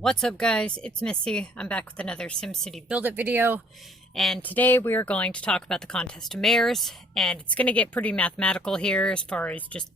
What's up, guys? It's Missy. I'm back with another SimCity Build It video, and today we are going to talk about the contest of mayors, and it's going to get pretty mathematical here as far as just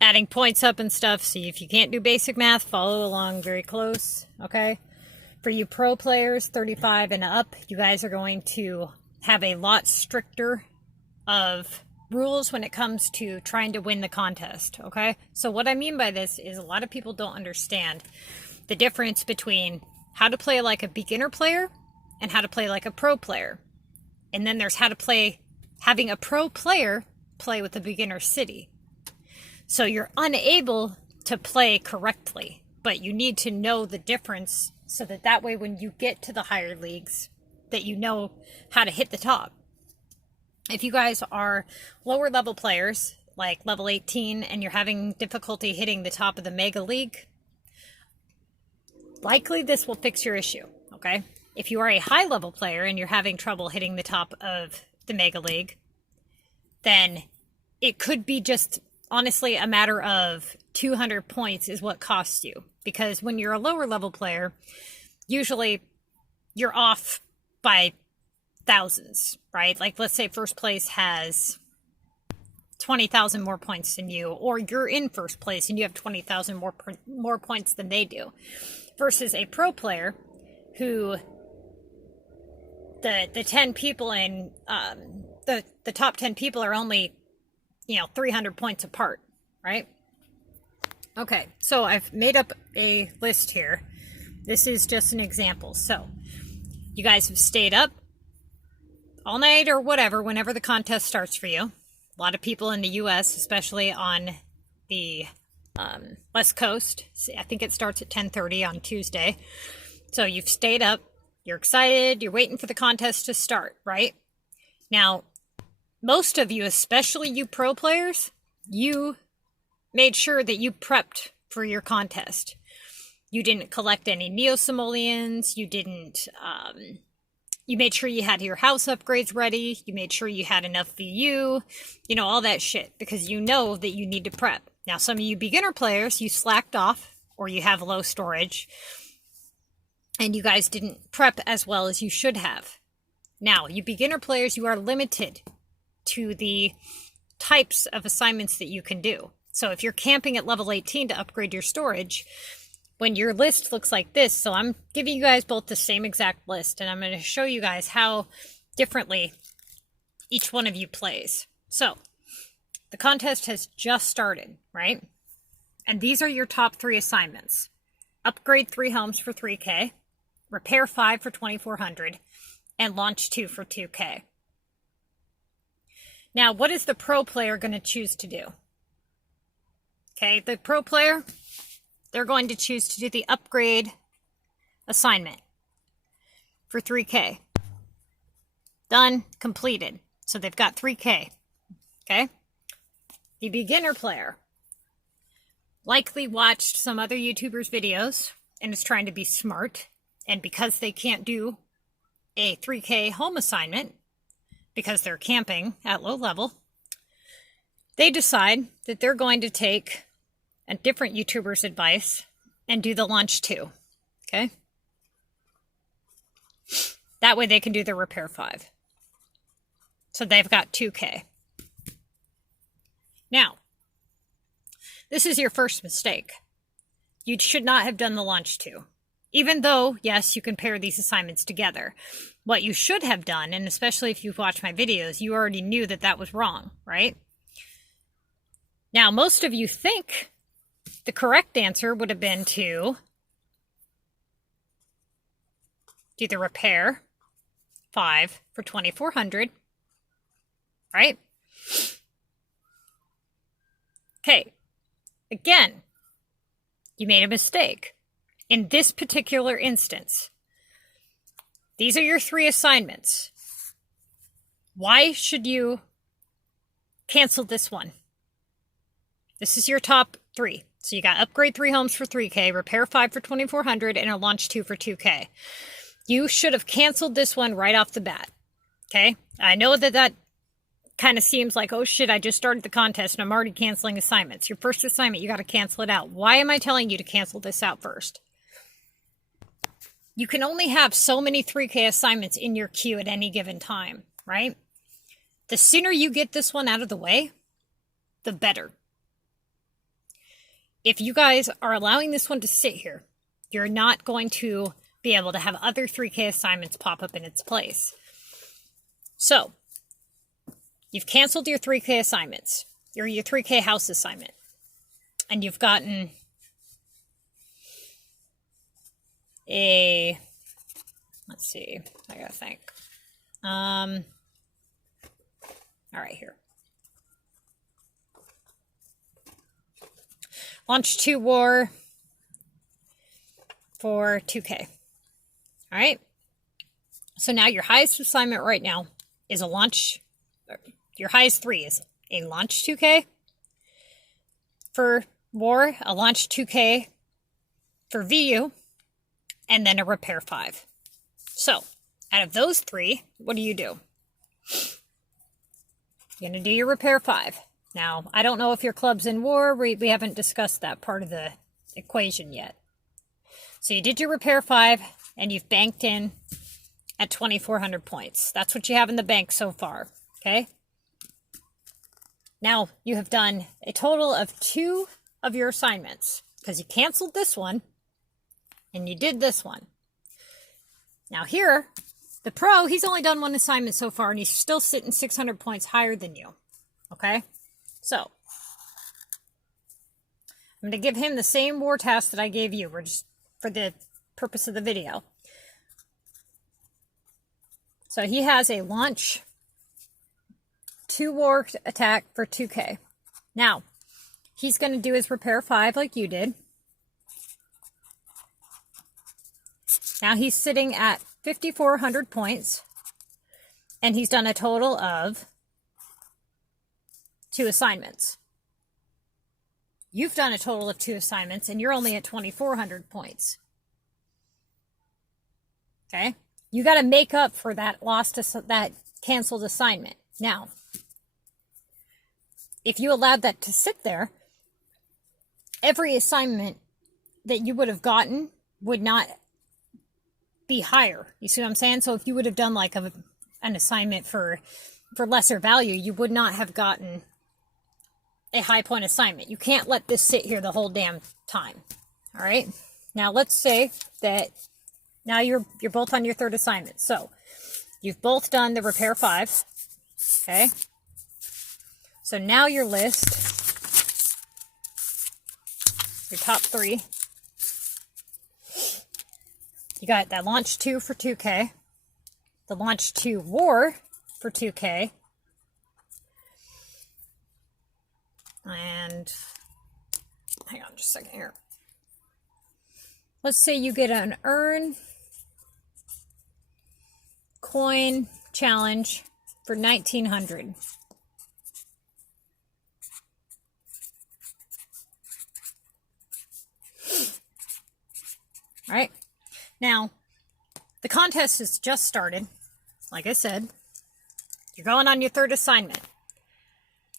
adding points up and stuff. So if you can't do basic math, follow along very close, okay? For you pro players, 35 and up, you guys are going to have a lot stricter of rules when it comes to trying to win the contest, okay? So what I mean by this is a lot of people don't understand the difference between how to play like a beginner player and how to play like a pro player. And then there's how to play, having a pro player play with a beginner city. So you're unable to play correctly, but you need to know the difference so that way when you get to the higher leagues, that you know how to hit the top. If you guys are lower level players, like level 18, and you're having difficulty hitting the top of the Mega League, likely this will fix your issue, okay? If you are a high level player and you're having trouble hitting the top of the Mega League, then it could be just honestly a matter of 200 points is what costs you. Because when you're a lower level player, usually you're off by thousands, right? Like, let's say first place has 20,000 more points than you, or you're in first place and you have 20,000 more points than they do, versus a pro player who the 10 people in the top 10 people are only 300 points apart, right? Okay, so I've made up a list here. This is just an example. So you guys have stayed up all night or whatever, whenever the contest starts for you. A lot of people in the US, especially on the West Coast, I think it starts at 10:30 on Tuesday. So you've stayed up, you're excited, you're waiting for the contest to start, right? Now, most of you, especially you pro players, you made sure that you prepped for your contest. You didn't collect any neo-simoleons, you didn't... you made sure you had your house upgrades ready. You made sure you had enough VU, all that shit, because you know that you need to prep. Now, some of you beginner players, you slacked off or you have low storage and you guys didn't prep as well as you should have. Now, you beginner players, you are limited to the types of assignments that you can do. So if you're camping at level 18 to upgrade your storage, when your list looks like this, so I'm giving you guys both the same exact list, and I'm going to show you guys how differently each one of you plays. So, the contest has just started, right? And these are your top 3 assignments. Upgrade 3 homes for 3K, repair 5 for 2,400, and launch 2 for 2K. Now, what is the pro player going to choose to do? Okay, the pro player, they're going to choose to do the upgrade assignment for 3K. Done, completed. So they've got 3K, okay? The beginner player likely watched some other YouTubers' videos and is trying to be smart. And because they can't do a 3K home assignment, because they're camping at low level, they decide that they're going to take a different YouTuber's advice and do the launch 2, okay? That way they can do the repair 5. So they've got 2K. Now, this is your first mistake. You should not have done the launch 2. Even though, yes, you can pair these assignments together. What you should have done, and especially if you've watched my videos, you already knew that that was wrong, right? Now, most of you think the correct answer would have been to do the repair 5 for 2,400, right? Okay, again, you made a mistake. In this particular instance, these are your 3 assignments. Why should you cancel this one? This is your top 3. So you got upgrade 3 homes for 3K, repair 5 for 2,400, and a launch 2 for 2K. You should have canceled this one right off the bat. Okay? I know that kind of seems like, oh shit, I just started the contest and I'm already canceling assignments. Your first assignment, you got to cancel it out. Why am I telling you to cancel this out first? you can only have so many 3K assignments in your queue at any given time, right? The sooner you get this one out of the way, the better. If you guys are allowing this one to sit here, you're not going to be able to have other 3K assignments pop up in its place. So, you've canceled your 3K assignments, your 3K house assignment, and you've gotten let's see, I gotta think. All right, here. Launch 2 war for 2K. All right. So now your highest assignment right now is a launch. Your highest 3 is a launch 2K for war, a launch 2K for VU, and then a repair 5. So out of those 3, what do? You're going to do your repair 5. Now, I don't know if your club's in war. We haven't discussed that part of the equation yet. So you did your repair 5, and you've banked in at 2,400 points. That's what you have in the bank so far, okay? Now, you have done a total of 2 of your assignments, because you canceled this one, and you did this one. Now here, the pro, he's only done 1 assignment so far, and he's still sitting 600 points higher than you, okay? So, I'm going to give him the same war task that I gave you. We're just for the purpose of the video. So he has a launch 2 war attack for 2K. Now, he's going to do his repair 5 like you did. Now he's sitting at 5,400 points, and he's done a total of 2 assignments. You've done a total of 2 assignments, and you're only at 2,400 points. Okay? You got to make up for that that canceled assignment. Now, if you allowed that to sit there, every assignment that you would have gotten would not be higher. You see what I'm saying? So if you would have done like an assignment for lesser value, you would not have gotten a high point assignment. You can't let this sit here the whole damn time. All right. Now let's say that now you're both on your 3rd assignment. So you've both done the repair 5. Okay. So now your list, your top 3. You got that launch 2 for 2K, the launch 2 war for 2K, and hang on just a second here. Let's say you get an earn coin challenge for 1,900. All right. Now, the contest has just started. Like I said, you're going on your 3rd assignment.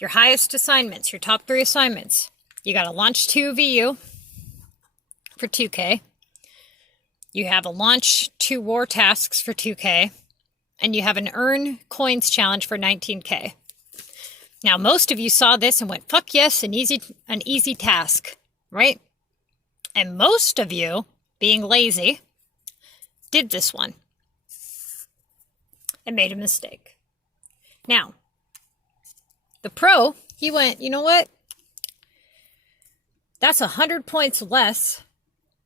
Your highest assignments, your top 3 assignments. You got a launch 2 VU for 2K. You have a launch 2 war tasks for 2K. And you have an earn coins challenge for 19K. Now, most of you saw this and went, fuck yes, an easy task, right? And most of you, being lazy, did this one and made a mistake. Now, the pro, he went, you know what? That's 100 points less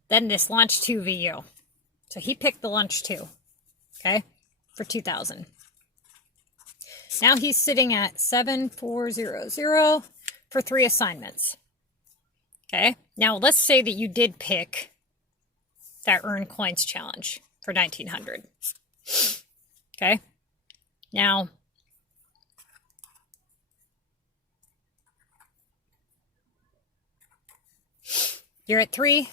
than this launch 2 VU. So he picked the launch 2, okay, for 2,000. Now he's sitting at 7,400 for 3 assignments. Okay, now let's say that you did pick that earn coins challenge for 1,900. Okay, now you're at 3,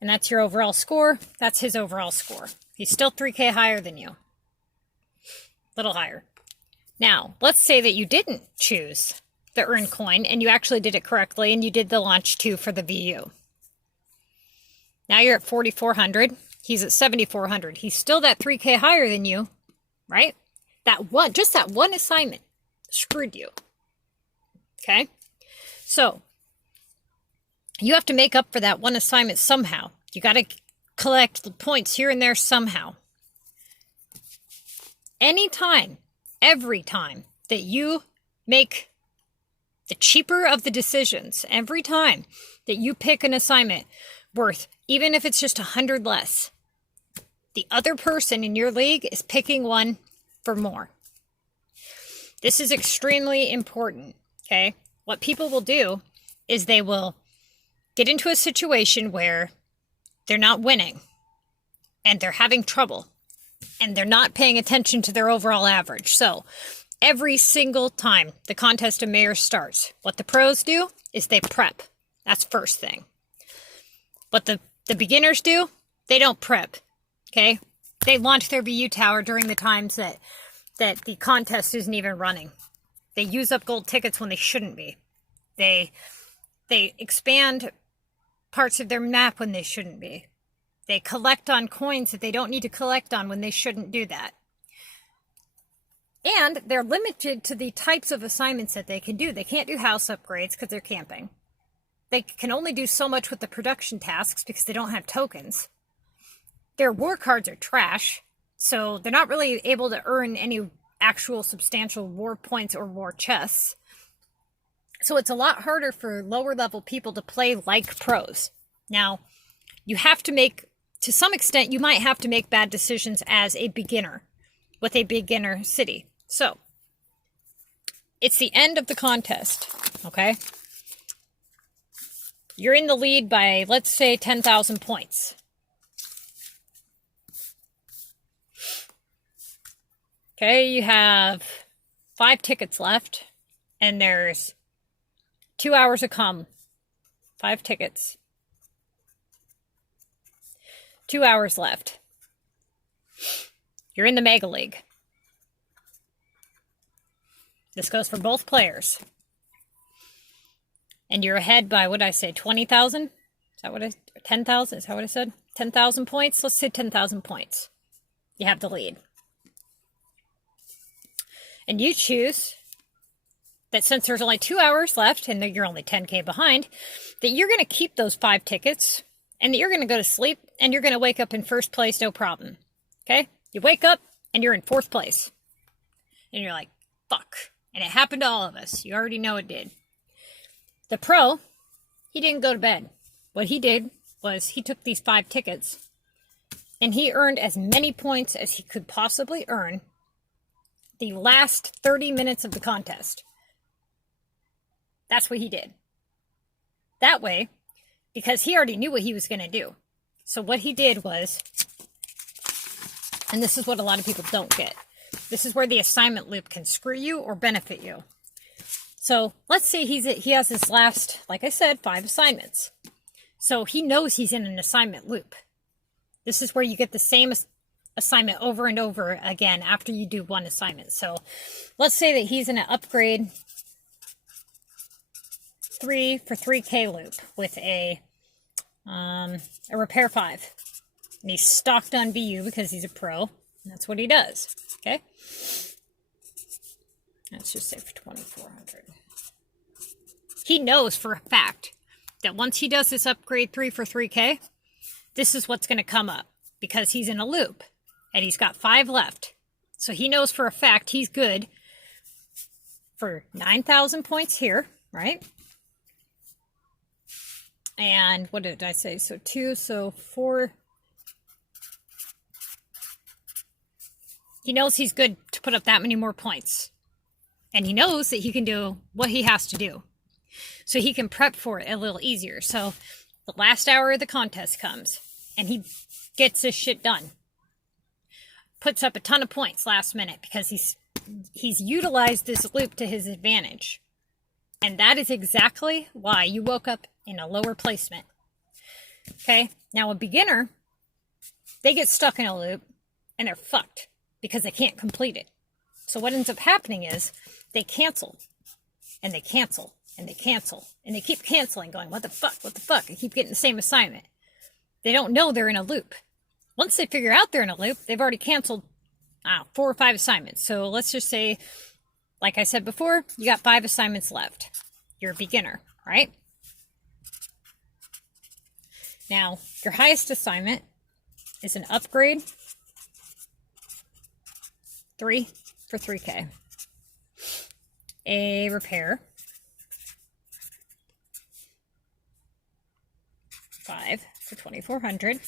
and that's your overall score. That's his overall score. He's still 3K higher than you. Little higher. Now, let's say that you didn't choose the earn coin and you actually did it correctly and you did the launch 2 for the VU. Now you're at 4,400. He's at 7,400. He's still that 3K higher than you, right? Just that one assignment screwed you. Okay? So, you have to make up for that one assignment somehow. You got to collect the points here and there somehow. Anytime, every time that you make the cheaper of the decisions, every time that you pick an assignment worth, even if it's just 100 less, the other person in your league is picking one for more. This is extremely important, okay? What people will do is they will get into a situation where they're not winning and they're having trouble and they're not paying attention to their overall average. So every single time the contest of mayors starts, what the pros do is they prep. That's first thing. What the beginners do, they don't prep. Okay? They launch their BU tower during the times that the contest isn't even running. They use up gold tickets when they shouldn't be. They expand parts of their map when they shouldn't be. They collect on coins that they don't need to collect on when they shouldn't do that. And they're limited to the types of assignments that they can do. They can't do house upgrades because they're camping. They can only do so much with the production tasks because they don't have tokens. Their war cards are trash, so they're not really able to earn any actual substantial war points or war chests. So it's a lot harder for lower level people to play like pros. Now, you have to make, to some extent, you might have to make bad decisions as a beginner with a beginner city. So, it's the end of the contest, okay? You're in the lead by, let's say, 10,000 points. Okay, you have 5 tickets left, and there's 2 hours to come. 5 tickets. 2 hours left. You're in the Mega League. This goes for both players. And you're ahead by, what did I say, 20,000? Is that what 10,000? Is that what I said? 10,000 points? Let's say 10,000 points. You have the lead. And you choose that since there's only 2 hours left and you're only 10K behind, that you're going to keep those 5 tickets and that you're going to go to sleep and you're going to wake up in first place, no problem. Okay? You wake up and you're in 4th place. And you're like, fuck. And it happened to all of us. You already know it did. The pro, he didn't go to bed. What he did was he took these 5 tickets and he earned as many points as he could possibly earn the last 30 minutes of the contest. That's what he did. That way, because he already knew what he was going to do. So what he did was, and this is what a lot of people don't get, this is where the assignment loop can screw you or benefit you. So let's say he has his last, like I said, 5 assignments. So he knows he's in an assignment loop. This is where you get the same assignment over and over again after you do one assignment. So let's say that he's in an upgrade 3 for 3K loop with a repair 5. And he's stocked on BU because he's a pro. And that's what he does. Okay? Let's just say for 2,400. He knows for a fact that once he does this upgrade 3 for 3K, this is what's going to come up because he's in a loop and he's got 5 left. So he knows for a fact he's good for 9,000 points here, right? And what did I say? So 2, so 4. He knows he's good to put up that many more points. And he knows that he can do what he has to do. So he can prep for it a little easier. So the last hour of the contest comes and he gets this shit done. Puts up a ton of points last minute because he's utilized this loop to his advantage. And that is exactly why you woke up in a lower placement. Okay? Now a beginner, they get stuck in a loop and they're fucked because they can't complete it. So what ends up happening is they cancel and they cancel and they cancel and they keep canceling going, what the fuck? I keep getting the same assignment. They don't know they're in a loop. Once they figure out they're in a loop, they've already canceled 4 or 5 assignments. So let's just say, like I said before, you got 5 assignments left. You're a beginner, right? Now, your highest assignment is an upgrade, 3 for 3K. A repair, 5 for 2,400.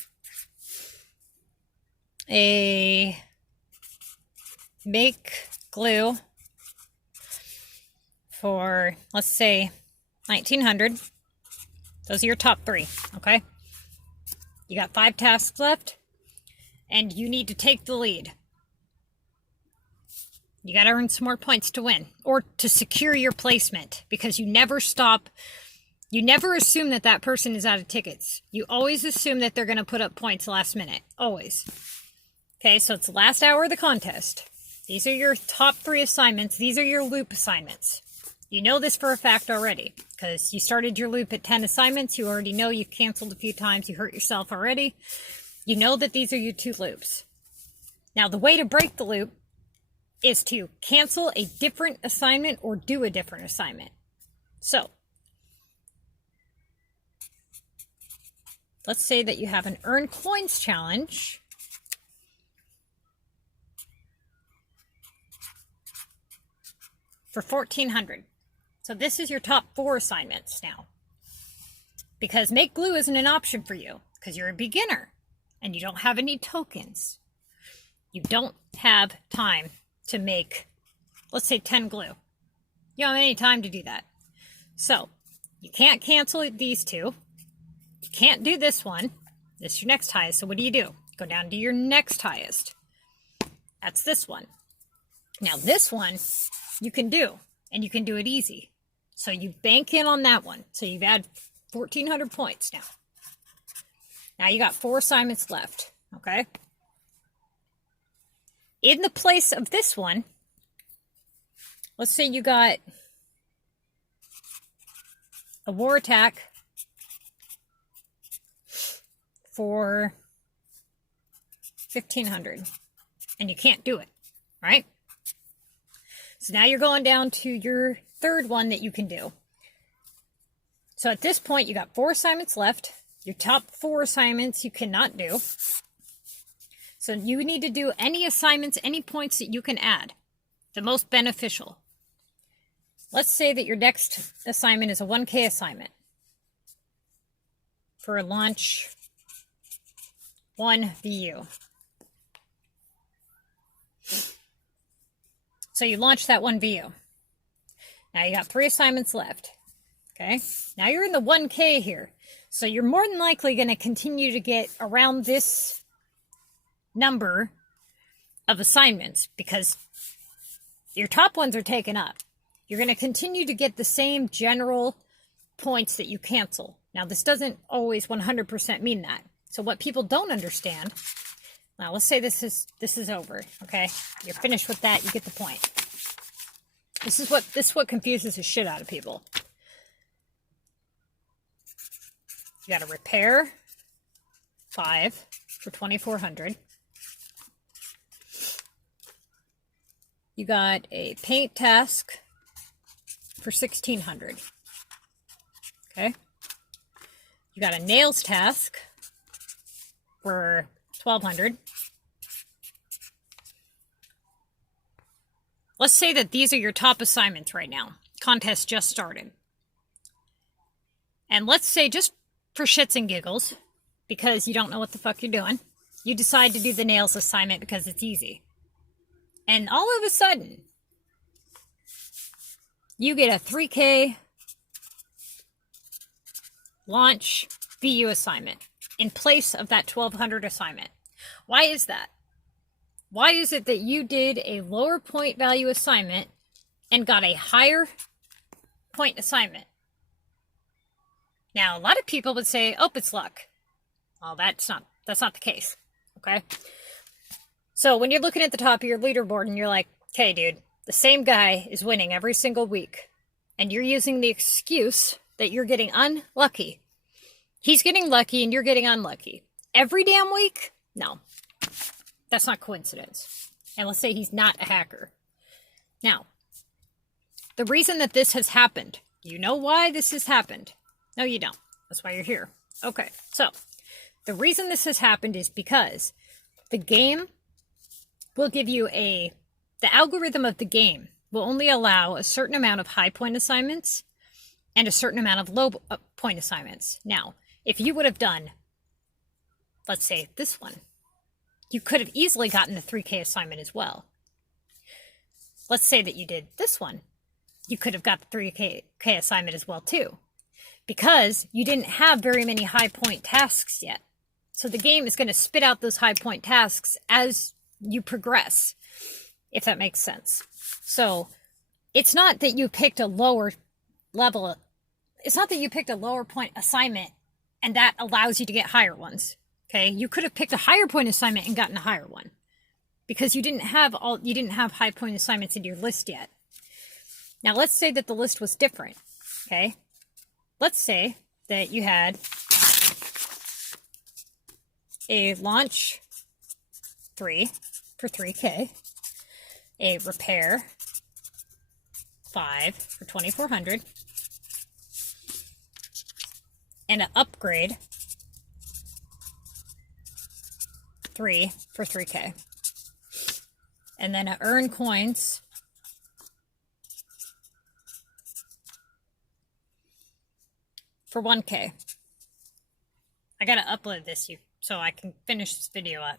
A make glue for, let's say, 1,900. Those are your top 3, okay? You got 5 tasks left, and you need to take the lead. You got to earn some more points to win, or to secure your placement, because you never stop. You never assume that that person is out of tickets. You always assume that they're going to put up points last minute. Always. Okay, so it's the last hour of the contest. These are your top 3 assignments. These are your loop assignments. You know this for a fact already, because you started your loop at 10 assignments. You already know you canceled a few times. You hurt yourself already. You know that these are your 2 loops. Now, the way to break the loop is to cancel a different assignment or do a different assignment. So, let's say that you have an earn coins challenge. For 1,400. So this is your top 4 assignments now. Because make glue isn't an option for you, because you're a beginner and you don't have any tokens. You don't have time to make, let's say, 10 glue. You don't have any time to do that. So you can't cancel these 2. You can't do this one. This is your next highest. So what do? Go down to your next highest. That's this one. Now this one you can do, and you can do it easy. So you bank in on that one. So you've had 1,400 points now. Now you got 4 assignments left, okay? In the place of this one, let's say you got a war attack for 1,500, and you can't do it, right? So now you're going down to your 3rd one that you can do. So at this point, you got 4 assignments left. Your top 4 assignments you cannot do. So you need to do any assignments, any points that you can add. The most beneficial. Let's say that your next assignment is a 1K assignment. For a launch 1 VU. So you launch that 1 VU. Now you got 3 assignments left. Okay. Now you're in the 1K here. So you're more than likely going to continue to get around this number of assignments because your top ones are taken up. You're going to continue to get the same general points that you cancel. Now this doesn't always 100% mean that. So what people don't understand, now let's say this is over, okay? You're finished with that, you get the point. This is what confuses the shit out of people. You got a repair 5 for 2,400. You got a paint task for 1,600. Okay. You got a nails task for 1,200. Let's say that these are your top assignments right now. Contest just started. And let's say, just for shits and giggles, because you don't know what the fuck you're doing, you decide to do the nails assignment because it's easy. And all of a sudden, you get a 3K launch VU assignment in place of that 1,200 assignment. Why is that? Why is it that you did a lower point value assignment and got a higher point assignment? Now, a lot of people would say, oh, it's luck. Well, that's not the case, okay? So when you're looking at the top of your leaderboard and you're like, okay, dude, the same guy is winning every single week, and you're using the excuse that you're getting unlucky. He's getting lucky and you're getting unlucky. every damn week? No, that's not coincidence. And let's say he's not a hacker. Now, the reason that this has happened, you know why this has happened? No, you don't. That's why you're here. Okay, so the reason this has happened is because the game will give you the algorithm of the game will only allow a certain amount of high point assignments and a certain amount of low point assignments. Now, if you would have done, let's say this one, you could have easily gotten the 3K assignment as well. Let's say that you did this one. You could have got the 3K assignment as well too, because you didn't have very many high point tasks yet. So the game is going to spit out those high point tasks as you progress, if that makes sense. So it's not that you picked a lower level. It's not that you picked a lower point assignment and that allows you to get higher ones. Okay. You could have picked a higher point assignment and gotten a higher one because you didn't have high point assignments in your list yet. Now let's say that the list was different. Okay. Let's say that you had a launch 3 for 3K, a repair 5 for 2,400, and an upgrade 3 for 3K. And then a earn coins for 1K. I gotta upload this so I can finish this video up.